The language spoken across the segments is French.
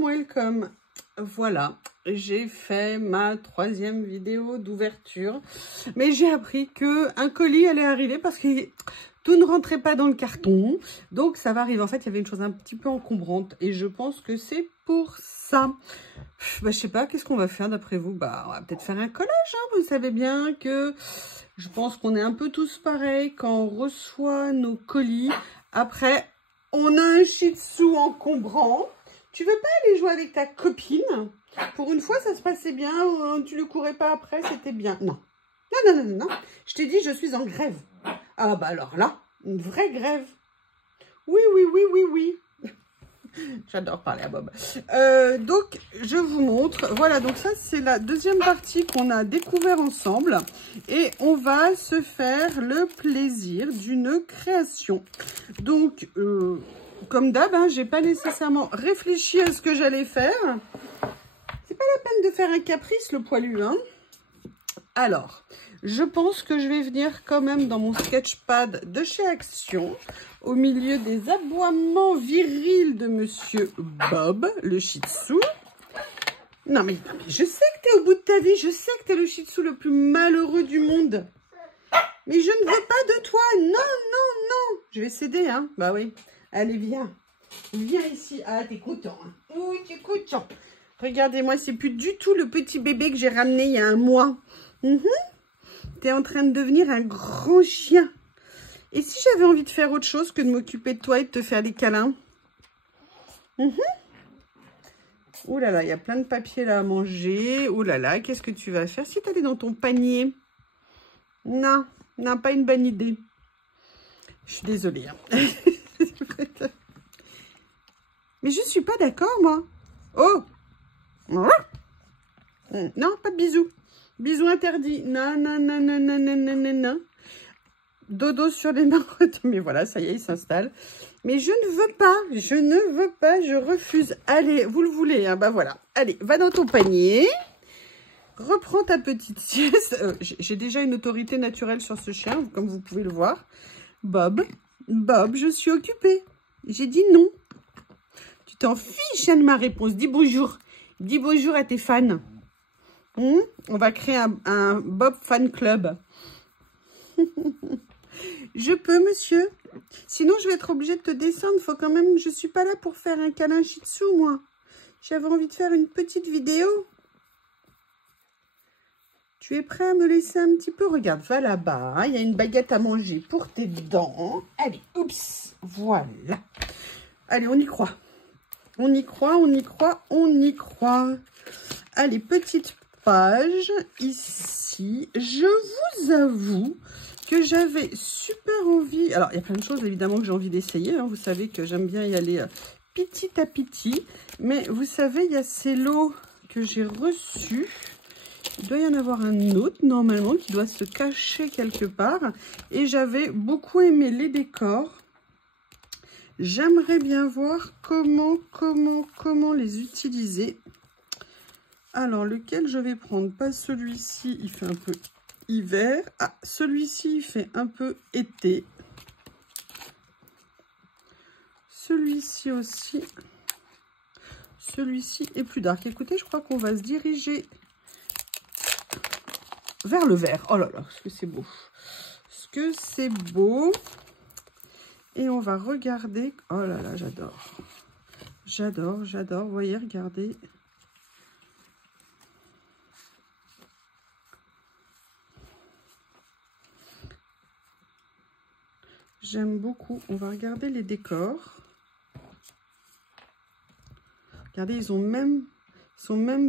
Welcome. Voilà, j'ai fait ma 3e vidéo d'ouverture, mais j'ai appris que un colis allait arriver parce que tout ne rentrait pas dans le carton, donc ça va arriver. En fait, il y avait une chose un petit peu encombrante et je pense que c'est pour ça. Je sais pas, qu'est-ce qu'on va faire d'après vous? On va peut-être faire un collage, hein. Vous savez bien que je pense qu'on est un peu tous pareils quand on reçoit nos colis. Après, on a un shih tzu encombrant. Tu veux pas aller jouer avec ta copine? Pour une fois, ça se passait bien. Tu ne courais pas après, c'était bien. Non. Non. Je t'ai dit, je suis en grève. Ah bah alors là, une vraie grève. Oui. J'adore parler à Bob. Donc, je vous montre. Voilà, donc ça, c'est la 2e partie qu'on a découvert ensemble. Et on va se faire le plaisir d'une création. Donc, comme d'hab, hein, j'ai pas nécessairement réfléchi à ce que j'allais faire. C'est pas la peine de faire un caprice, le poilu, hein. Alors, je pense que je vais venir quand même dans mon sketchpad de chez Action, au milieu des aboiements virils de Monsieur Bob, le Shih Tzu. Non mais je sais que tu es au bout de ta vie, je sais que tu es le Shih Tzu le plus malheureux du monde. Mais je ne veux pas de toi, non. Je vais céder, hein. Bah oui. Allez, viens. Viens ici. Ah, t'es content, hein. Oui, t'es content. Regardez-moi, c'est plus du tout le petit bébé que j'ai ramené il y a un mois. T'es en train de devenir un grand chien. Et si j'avais envie de faire autre chose que de m'occuper de toi et de te faire des câlins? Ouh là là, il y a plein de papier là à manger. Ouh là là, qu'est-ce que tu vas faire si tu allais dans ton panier? Non, pas une bonne idée. Je suis désolée. Hein. Mais je ne suis pas d'accord, moi. Oh! Non, pas de bisous. Bisous interdits. Non. Dodo sur les mains. Mais voilà, ça y est, il s'installe. Mais je ne veux pas, je refuse. Allez, vous le voulez, hein, bah voilà. Allez, va dans ton panier. Reprends ta petite sieste. J'ai déjà une autorité naturelle sur ce chien, comme vous pouvez le voir. Bob, je suis occupée. J'ai dit non. Tu t'en fiches, hein, de ma réponse. Dis bonjour. Dis bonjour à tes fans. On va créer un Bob Fan Club. Je peux, monsieur. Sinon, je vais être obligée de te descendre. Faut quand même... Je suis pas là pour faire un câlin Shih Tzu, moi. J'avais envie de faire une petite vidéo. Tu es prêt à me laisser un petit peu? Regarde, va là-bas. Il y a une baguette à manger pour tes dents. Allez, oups. Voilà. Allez, on y croit. On y croit. Allez, petite page ici. Je vous avoue que j'avais super envie. Alors, il y a plein de choses, évidemment, que j'ai envie d'essayer. Hein. Vous savez que j'aime bien y aller petit à petit. Mais vous savez, il y a ces lots que j'ai reçus. Il doit y en avoir un autre, normalement, qui doit se cacher quelque part. Et j'avais beaucoup aimé les décors. J'aimerais bien voir comment les utiliser. Alors, lequel je vais prendre? Pas celui-ci, il fait un peu hiver. Ah, celui-ci, il fait un peu été. Celui-ci aussi. Celui-ci est plus dark. Écoutez, je crois qu'on va se diriger vers le vert. Oh là là, est-ce que c'est beau. Est-ce que c'est beau. Et on va regarder. Oh là là, j'adore. J'adore. Vous voyez, regardez. J'aime beaucoup. On va regarder les décors. Regardez, ils sont même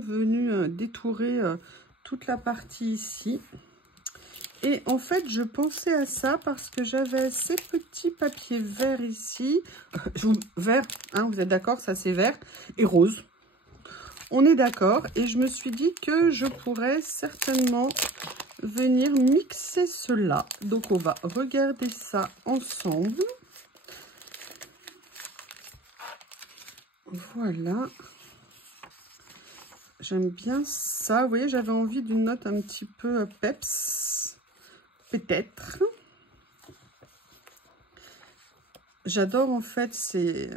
venus détourer toute la partie ici. Et en fait, je pensais à ça parce que j'avais ces petits papiers verts ici. Vert, hein, vous êtes d'accord? Ça, c'est vert et rose. On est d'accord. Et je me suis dit que je pourrais certainement venir mixer cela. Donc, on va regarder ça ensemble. Voilà. J'aime bien ça. Vous voyez, j'avais envie d'une note un petit peu peps. Peut-être. J'adore en fait ces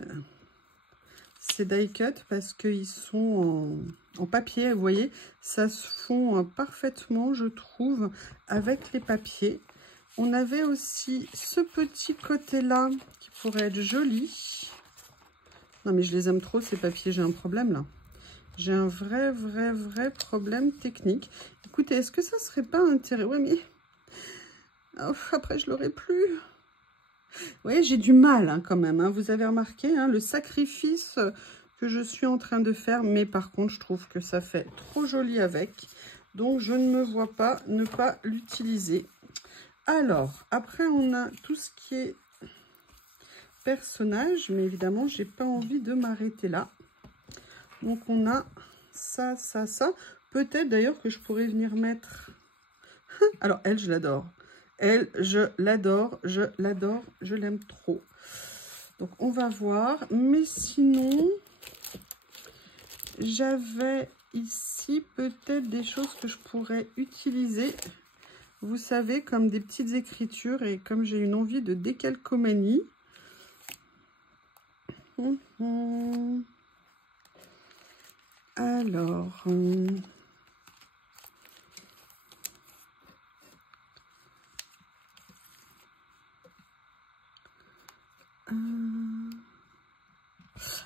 ces die cut parce qu'ils sont en papier. Vous voyez, ça se fond parfaitement, je trouve, avec les papiers. On avait aussi ce petit côté-là qui pourrait être joli. Non, mais je les aime trop, ces papiers. J'ai un problème, là. J'ai un vrai problème technique. Écoutez, est-ce que ça serait pas intéressant? Ouais, mais... Oh, après, je l'aurais plus. Oui, j'ai du mal hein, quand même. Hein. Vous avez remarqué hein, le sacrifice que je suis en train de faire. Mais par contre, je trouve que ça fait trop joli avec. Donc, je ne me vois pas ne pas l'utiliser. Alors, après, on a tout ce qui est personnage. Mais évidemment, j'ai pas envie de m'arrêter là. Donc, on a ça, ça, ça. Peut-être d'ailleurs que je pourrais venir mettre... Alors, elle, je l'adore. Elle, je l'adore, je l'aime trop. Donc, on va voir. Mais sinon, j'avais ici peut-être des choses que je pourrais utiliser. Vous savez, comme des petites écritures et comme j'ai une envie de décalcomanie. Alors...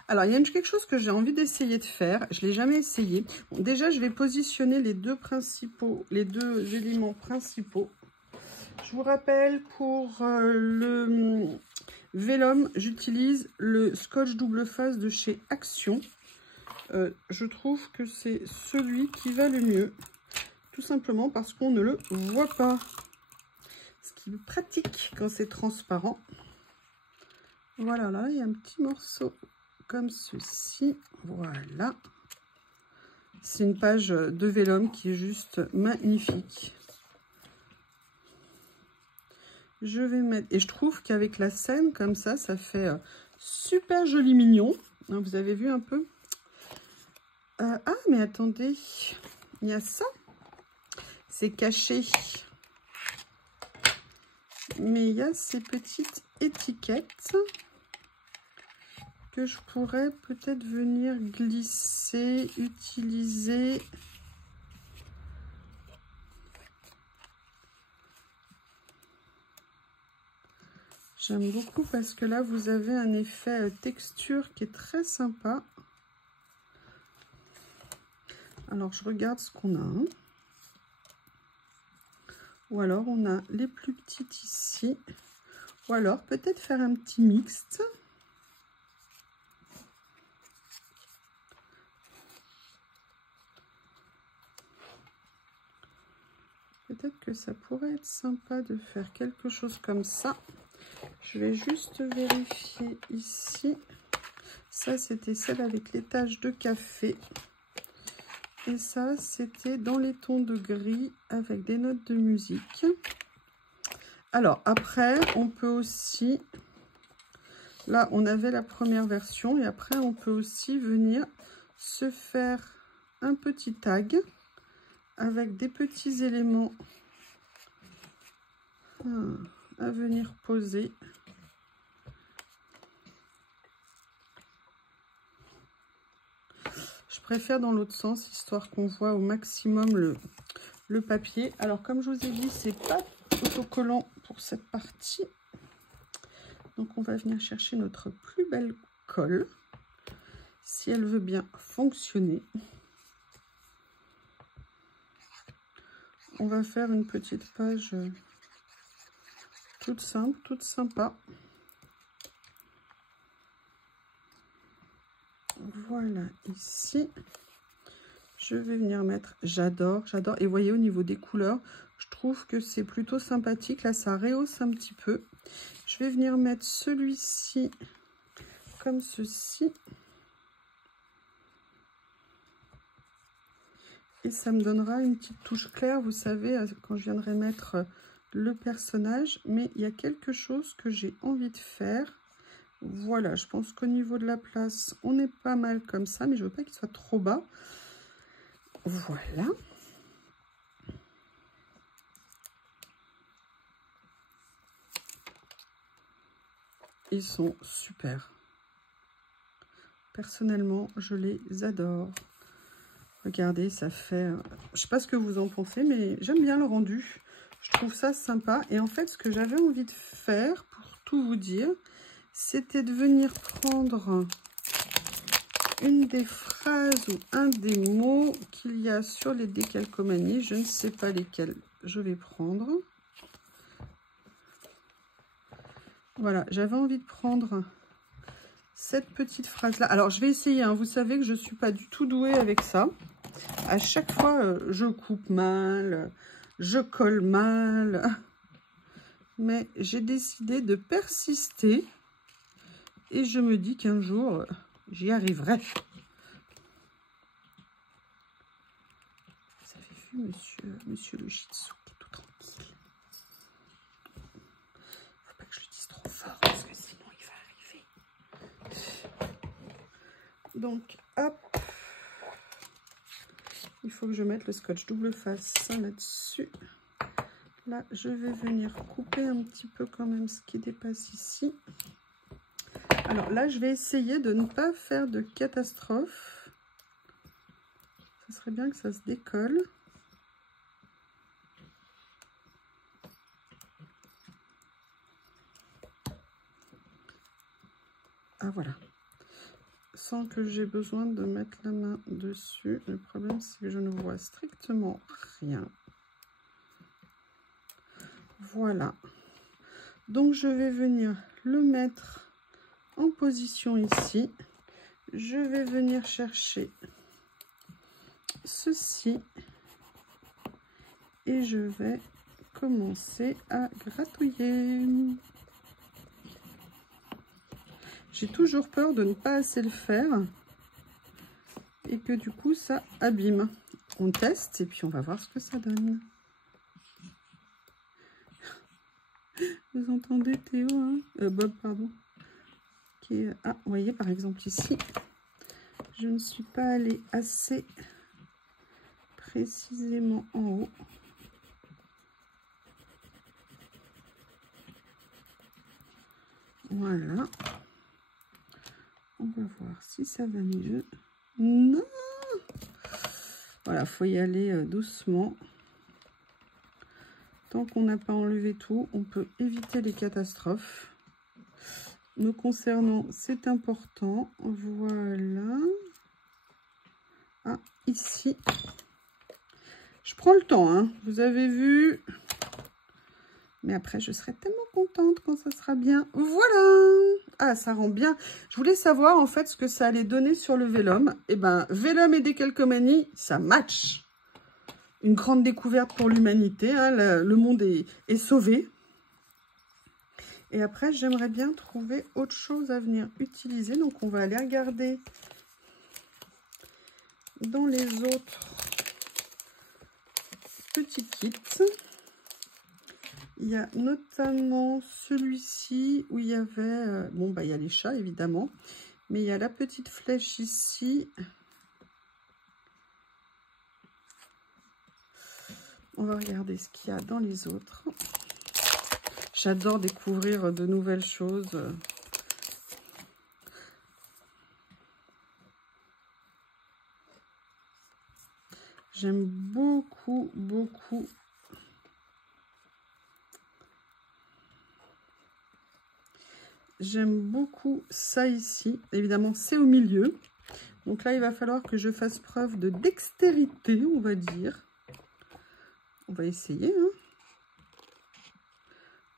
Alors, il y a quelque chose que j'ai envie d'essayer de faire. Je ne l'ai jamais essayé. Bon, déjà, je vais positionner les deux éléments principaux. Je vous rappelle, pour le vélum, j'utilise le scotch double face de chez Action. Je trouve que c'est celui qui va le mieux. Tout simplement parce qu'on ne le voit pas. Ce qui est pratique quand c'est transparent. Voilà, là, il y a un petit morceau comme ceci. Voilà. C'est une page de vélum qui est juste magnifique. Je vais mettre... Et je trouve qu'avec la scène, comme ça fait super joli mignon. Vous avez vu un peu ah, mais attendez. Il y a ça. C'est caché. Mais il y a ces petites étiquettes que je pourrais peut-être venir glisser, utiliser. J'aime beaucoup parce que là, vous avez un effet texture qui est très sympa. Alors, je regarde ce qu'on a. Ou alors, on a les plus petites ici. Ou alors, peut-être faire un petit mixte. Peut-être que ça pourrait être sympa de faire quelque chose comme ça. Je vais juste vérifier ici. Ça, c'était celle avec les taches de café. Et ça, c'était dans les tons de gris avec des notes de musique. Alors, après, on peut aussi... Là, on avait la première version. Et après, on peut aussi venir se faire un petit tag avec des petits éléments à venir poser. Je préfère dans l'autre sens, histoire qu'on voit au maximum le papier. Alors, comme je vous ai dit, c'est pas autocollant pour cette partie. Donc, on va venir chercher notre plus belle colle, si elle veut bien fonctionner. On va faire une petite page toute simple, toute sympa. Voilà, ici, je vais venir mettre, j'adore. Et vous voyez, au niveau des couleurs, je trouve que c'est plutôt sympathique. Là, ça rehausse un petit peu. Je vais venir mettre celui-ci comme ceci. Et ça me donnera une petite touche claire, vous savez, quand je viendrai mettre le personnage. Mais il y a quelque chose que j'ai envie de faire. Voilà, je pense qu'au niveau de la place, on est pas mal comme ça, mais je veux pas qu'il soit trop bas. Voilà. Ils sont super. Personnellement, je les adore. Regardez, ça fait... je sais pas ce que vous en pensez, mais j'aime bien le rendu. Je trouve ça sympa. Et en fait, ce que j'avais envie de faire, pour tout vous dire, c'était de venir prendre une des phrases ou un des mots qu'il y a sur les décalcomanies. Je ne sais pas lesquels je vais prendre. Voilà, j'avais envie de prendre cette petite phrase-là. Alors, je vais essayer. Hein. Vous savez que je ne suis pas du tout douée avec ça. À chaque fois, je coupe mal, je colle mal. Mais j'ai décidé de persister. Et je me dis qu'un jour, j'y arriverai. Vous avez vu, monsieur le Shih Tzu, qui est tout tranquille. Faut pas que je le dise trop fort, parce que sinon il va arriver. Donc, hop. Il faut que je mette le scotch double face là-dessus. Là, je vais venir couper un petit peu quand même ce qui dépasse ici. Alors là, je vais essayer de ne pas faire de catastrophe. Ce serait bien que ça se décolle. Ah voilà. Sans que j'ai besoin de mettre la main dessus. Le problème, c'est que je ne vois strictement rien. Voilà. Donc, je vais venir le mettre en position ici. Je vais venir chercher ceci. Et je vais commencer à gratouiller. J'ai toujours peur de ne pas assez le faire. Et que du coup, ça abîme. On teste et puis on va voir ce que ça donne. Vous entendez Théo, hein, Bob, pardon. Qui est... Ah, vous voyez, par exemple, ici, je ne suis pas allée assez précisément en haut. Voilà. On va voir si ça va mieux. Non! Voilà, il faut y aller doucement. Tant qu'on n'a pas enlevé tout, on peut éviter les catastrophes. Me concernant, c'est important. Voilà. Ah, ici. Je prends le temps, hein. Vous avez vu. Mais après, je serai tellement contente quand ça sera bien. Voilà. Ah, ça rend bien. Je voulais savoir, en fait, ce que ça allait donner sur le vélum. Eh ben, vélum et décalcomanie, ça match. Une grande découverte pour l'humanité. Hein. Le monde est sauvé. Et après, j'aimerais bien trouver autre chose à venir utiliser. Donc, on va aller regarder dans les autres petits kits. Il y a notamment celui-ci où il y avait... bon, bah, il y a les chats, évidemment. Mais il y a la petite flèche ici. On va regarder ce qu'il y a dans les autres. J'adore découvrir de nouvelles choses. J'aime beaucoup, beaucoup. J'aime beaucoup ça ici. Évidemment, c'est au milieu. Donc là, il va falloir que je fasse preuve de dextérité, on va dire. On va essayer, hein.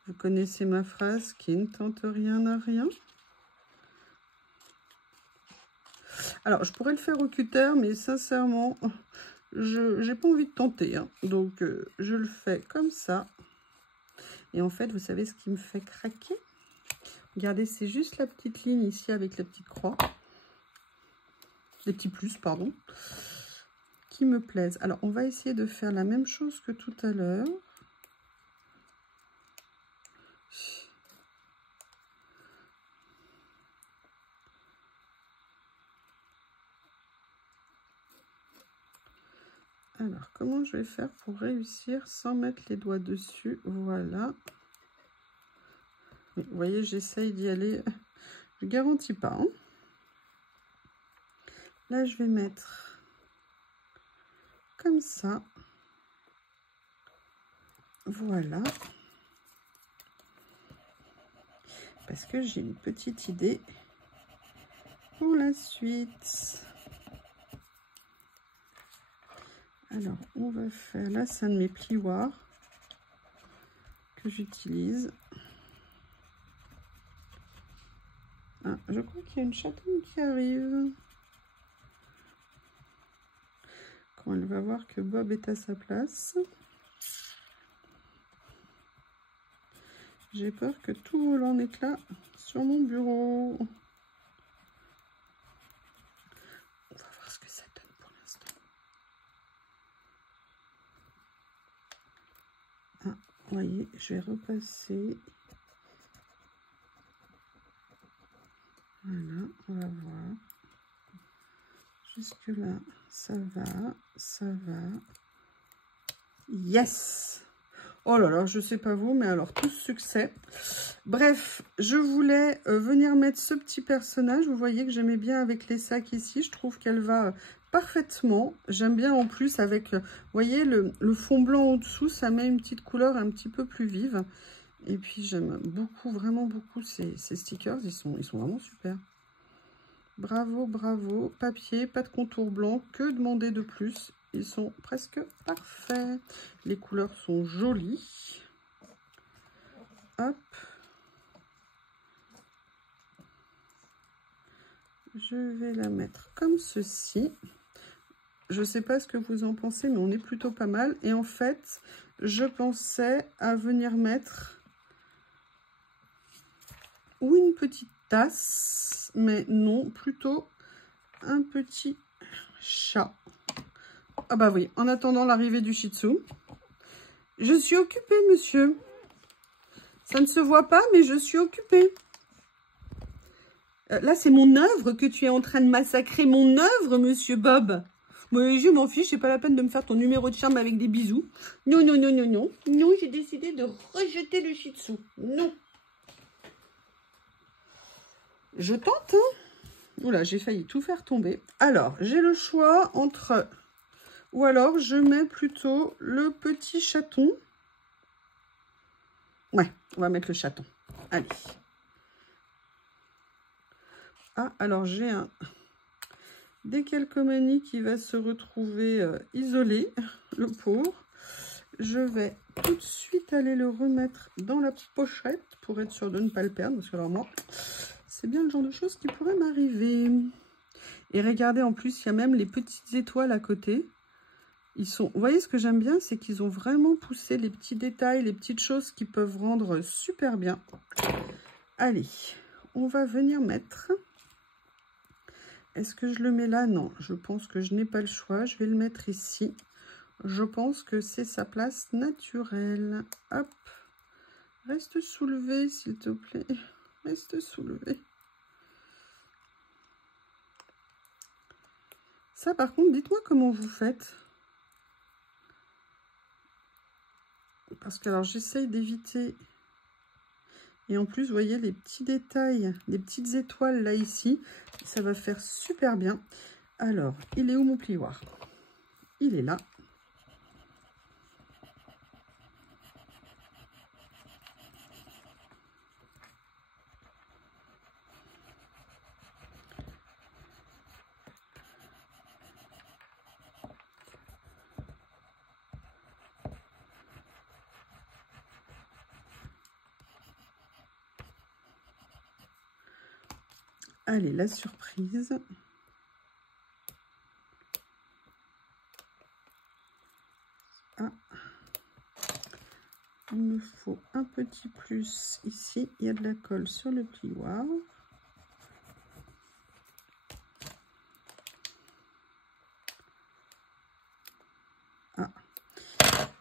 Vous connaissez ma phrase, qui ne tente rien n'a rien. Alors, je pourrais le faire au cutter, mais sincèrement, je n'ai pas envie de tenter. Hein. Donc, je le fais comme ça. Et en fait, vous savez ce qui me fait craquer? Regardez, c'est juste la petite ligne ici avec la petite croix. Les petits plus, pardon. Qui me plaisent. Alors, on va essayer de faire la même chose que tout à l'heure. Alors, comment je vais faire pour réussir sans mettre les doigts dessus? Voilà. Vous voyez, j'essaye d'y aller. Je ne garantis pas. Hein. Là, je vais mettre comme ça. Voilà. Parce que j'ai une petite idée pour la suite. Alors, on va faire... Là, c'est un de mes plioirs que j'utilise. Ah, je crois qu'il y a une chatonne qui arrive. Quand elle va voir que Bob est à sa place. J'ai peur que tout vole en éclats sur mon bureau. On va voir ce que ça donne pour l'instant. Ah, vous voyez, je vais repasser. Voilà, on va voir. Jusque là, ça va, ça va. Yes! Oh là là, je sais pas vous, mais alors tout succès. Bref, je voulais venir mettre ce petit personnage. Vous voyez que j'aimais bien avec les sacs ici. Je trouve qu'elle va parfaitement. J'aime bien en plus avec, vous voyez, le fond blanc en dessous. Ça met une petite couleur un petit peu plus vive. Et puis j'aime beaucoup, vraiment beaucoup ces stickers. Ils sont vraiment super. Bravo, bravo. Papier, pas de contour blanc. Que demander de plus? Ils sont presque parfaits. Les couleurs sont jolies. Hop. Je vais la mettre comme ceci. Je ne sais pas ce que vous en pensez, mais on est plutôt pas mal. Et en fait, je pensais à venir mettre ou une petite tasse, mais non, plutôt un petit chat. Ah bah oui, en attendant l'arrivée du Shih Tzu. Je suis occupée, monsieur. Ça ne se voit pas, mais je suis occupée. Là, c'est mon œuvre que tu es en train de massacrer. Mon œuvre, monsieur Bob. Moi, je m'en fiche, c'est pas la peine de me faire ton numéro de charme avec des bisous. Non, non, non, non, non. Non, j'ai décidé de rejeter le Shih Tzu. Non. Je tente, hein. Oula, j'ai failli tout faire tomber. Alors, j'ai le choix entre... Ou alors, je mets plutôt le petit chaton. Ouais, on va mettre le chaton. Allez. Ah, alors j'ai un décalcomanie qui va se retrouver isolé, le pauvre. Je vais tout de suite aller le remettre dans la pochette pour être sûr de ne pas le perdre. Parce que alors moi, c'est bien le genre de choses qui pourrait m'arriver. Et regardez, en plus, il y a même les petites étoiles à côté. Ils sont, vous voyez, ce que j'aime bien, c'est qu'ils ont vraiment poussé les petits détails, les petites choses qui peuvent rendre super bien. Allez, on va venir mettre... Est-ce que je le mets là? Non, je pense que je n'ai pas le choix. Je vais le mettre ici. Je pense que c'est sa place naturelle. Hop. Reste soulevé, s'il te plaît. Reste soulevé. Ça, par contre, dites-moi comment vous faites. Parce que, alors, j'essaye d'éviter... Et en plus, vous voyez les petits détails, les petites étoiles là, ici. Ça va faire super bien. Alors, il est où mon plioir? Il est là. Allez, la surprise. Ah. Il me faut un petit plus ici. Il y a de la colle sur le plioir. Ah.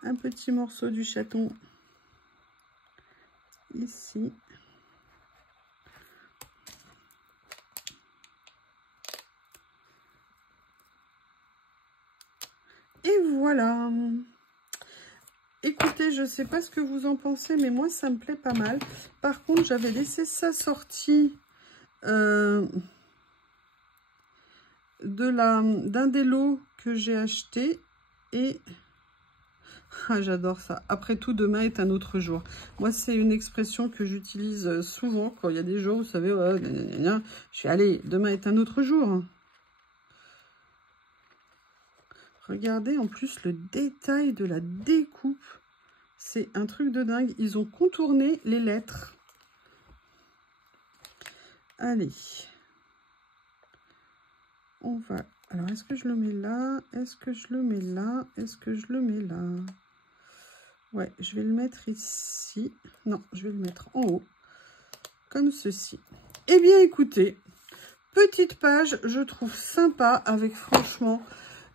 Un petit morceau du chaton ici. Et voilà. Écoutez, je ne sais pas ce que vous en pensez, mais moi, ça me plaît pas mal. Par contre, j'avais laissé ça sorti d'un des lots que j'ai acheté. Et ah, j'adore ça. Après tout, demain est un autre jour. Moi, c'est une expression que j'utilise souvent quand il y a des jours, vous savez, ouais, gna, gna, gna. Je suis allez, demain est un autre jour. Regardez en plus le détail de la découpe. C'est un truc de dingue. Ils ont contourné les lettres. Allez. On va... Alors, est-ce que je le mets là? Est-ce que je le mets là? Est-ce que je le mets là? Ouais, je vais le mettre ici. Non, je vais le mettre en haut. Comme ceci. Eh bien, écoutez, petite page, je trouve sympa, avec franchement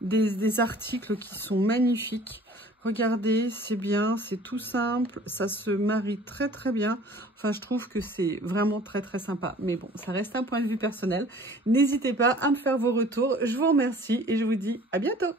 des articles qui sont magnifiques. Regardez, c'est bien, c'est tout simple, ça se marie très très bien. Enfin, je trouve que c'est vraiment très très sympa. Mais bon, ça reste un point de vue personnel. N'hésitez pas à me faire vos retours. Je vous remercie et je vous dis à bientôt.